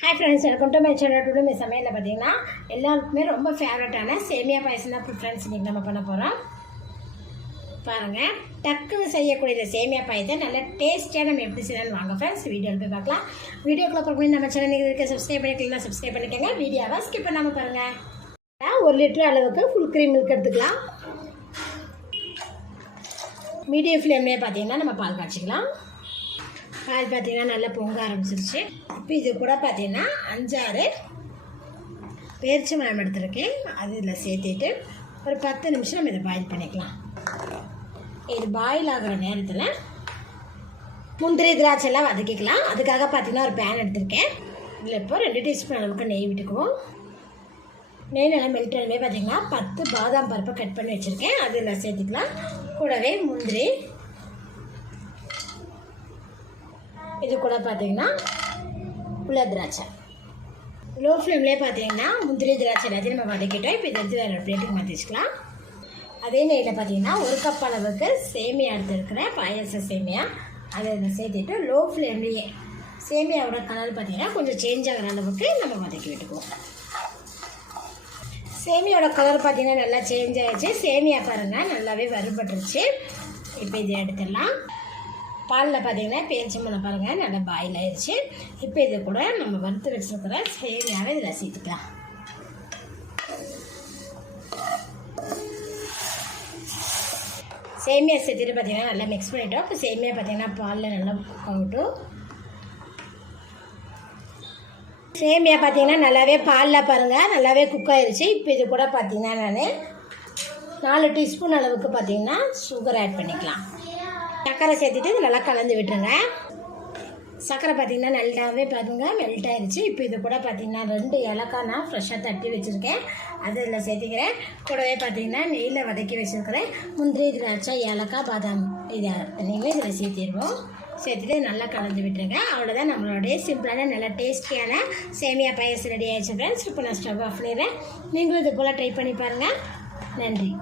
Hi friends welcome to my channel today my சமையலில் பார்த்தீங்கன்னா எல்லாருக்குமே ரொம்ப ஃபேவரட்டான சேமியா பாயசம் தான் ஃப்ரெண்ட்ஸ் இன்றைக்கி நம்ம பண்ண போகிறோம் பாருங்கள் டக்குன்னு செய்யக்கூடிய இந்த சேமியா பாயத்தை நல்ல டேஸ்டியாக நம்ம எப்படி செய்யலாம்னு வாங்க ஃப்ரெண்ட்ஸ் வீடியோவில் போய் பார்க்கலாம். வீடியோக்குள்ளே போய் நம்ம சேனல் இருக்க சப்ஸ்கிரைப் பண்ணிக்கலாம் சப்ஸ்கிரைப் பண்ணிக்கோங்க. வீடியோவை ஸ்கிப் பண்ணாமல் பாருங்கள் ஒரு லிட்டர் அளவுக்கு ஃபுல் க்ரீம் மில்க் எடுத்துக்கலாம். மீடியம் ஃப்ளேம்லேயே பார்த்தீங்கன்னா நம்ம பால் காய்ச்சிக்கலாம். காய் பார்த்தீங்கன்னா நல்லா பொங்க ஆரம்பிச்சிருச்சு. இப்போ இது கூட பார்த்திங்கன்னா அஞ்சாறு பேரிச்சி மரம் எடுத்துருக்கேன். அது இதில் சேர்த்துட்டு ஒரு பத்து நிமிஷம் நம்ம இதை பாயில் பண்ணிக்கலாம். இது பாயில் ஆகிற நேரத்தில் முந்திரி திராட்சைலாம் வதக்கிக்கலாம். அதுக்காக பார்த்திங்கன்னா ஒரு பேன் எடுத்திருக்கேன். இதில் இப்போ ரெண்டு டீஸ்பூன் அளவுக்கு நெய் விட்டுக்குவோம். நெய் நல்லா மெல்ட் ஆனவே பார்த்திங்கன்னா பத்து பாதாம் பருப்பை கட் பண்ணி வச்சுருக்கேன். அது இதில் சேர்த்துக்கலாம். கூடவே முந்திரி இது கூட பார்த்தீங்கன்னா உள்ள திராட்சை. லோ ஃப்ளேம்லேயே பார்த்தீங்கன்னா முந்திரி திராட்சை எல்லாத்தையும் நம்ம வதக்கிட்டோம். இப்போ இதை எடுத்து வேறு பிளேட்டுக்கு மாற்றி வச்சுக்கலாம். அதே நேரில் பார்த்தீங்கன்னா ஒரு கப் அளவுக்கு சேமியா எடுத்துருக்கிறேன் பாயச சேமியா. அதை இதை சேர்த்துட்டு லோ ஃப்ளேம்லேயே சேமியாவோட கலர் பார்த்தீங்கன்னா கொஞ்சம் சேஞ்ச் ஆகிற அளவுக்கு நம்ம வதக்கி விட்டுக்குவோம். சேமியாவோட கலர் பார்த்தீங்கன்னா நல்லா சேஞ்ச் ஆகிடுச்சு சேமியா பாருங்கள் நல்லாவே வறுபட்டுருச்சு. இப்போ இதை எடுத்துடலாம். பாலில் பார்த்தீங்கன்னா பண்ண பாருங்கள் நல்லா பாயில் ஆயிடுச்சு இப்போ இது கூட நம்ம வறுத்து வச்சுருக்கிற சேமியாவை இதில் சேர்த்துக்கலாம். சேமியா சேர்த்துட்டு பார்த்தீங்கன்னா நல்லா மிக்ஸ் பண்ணிட்டோம். இப்போ சேமியா பார்த்தீங்கன்னா பாலில் நல்லா ஆகட்டும் சேமியா பார்த்தீங்கன்னா நல்லாவே பாலில் பாருங்கள் நல்லாவே குக் ஆயிடுச்சு இப்போ இது கூட பார்த்தீங்கன்னா நான் நாலு டீஸ்பூன் அளவுக்கு பார்த்தீங்கன்னா சுகர் ஆட் பண்ணிக்கலாம். சக்கரை சேர்த்துட்டு இது நல்லா கலந்து விட்டுருங்க. சக்கரை பார்த்தீங்கன்னா நல்லாவே பாருங்க மெல்ட் ஆயிடுச்சு இப்போ இது கூட பார்த்தீங்கன்னா ரெண்டு ஏலக்காய் நான் ஃப்ரெஷ்ஷாக தட்டி வச்சுருக்கேன். அது இதில் சேர்த்துக்கிறேன். கூடவே பார்த்தீங்கன்னா நெய்யில் வதக்கி வச்சுருக்கிறேன். முந்திரி திராட்சை ஏலக்காய் பாதாம் இது நீங்களும் இதில் சேர்த்திடுவோம் சேர்த்துட்டு நல்லா கலந்து விட்டுருங்க. அவ்வளோதான் நம்மளுடைய சிம்பிளான நல்லா டேஸ்டியான சேமியா பாயசம் ரெடி ஆயிடுச்சு ஃப்ரெண்ட்ஸ் இப்போ நான் ஸ்டவ் ஆஃப் பண்ணிடுறேன். நீங்களும் இது போல் ட்ரை பண்ணி பாருங்கள் நன்றி.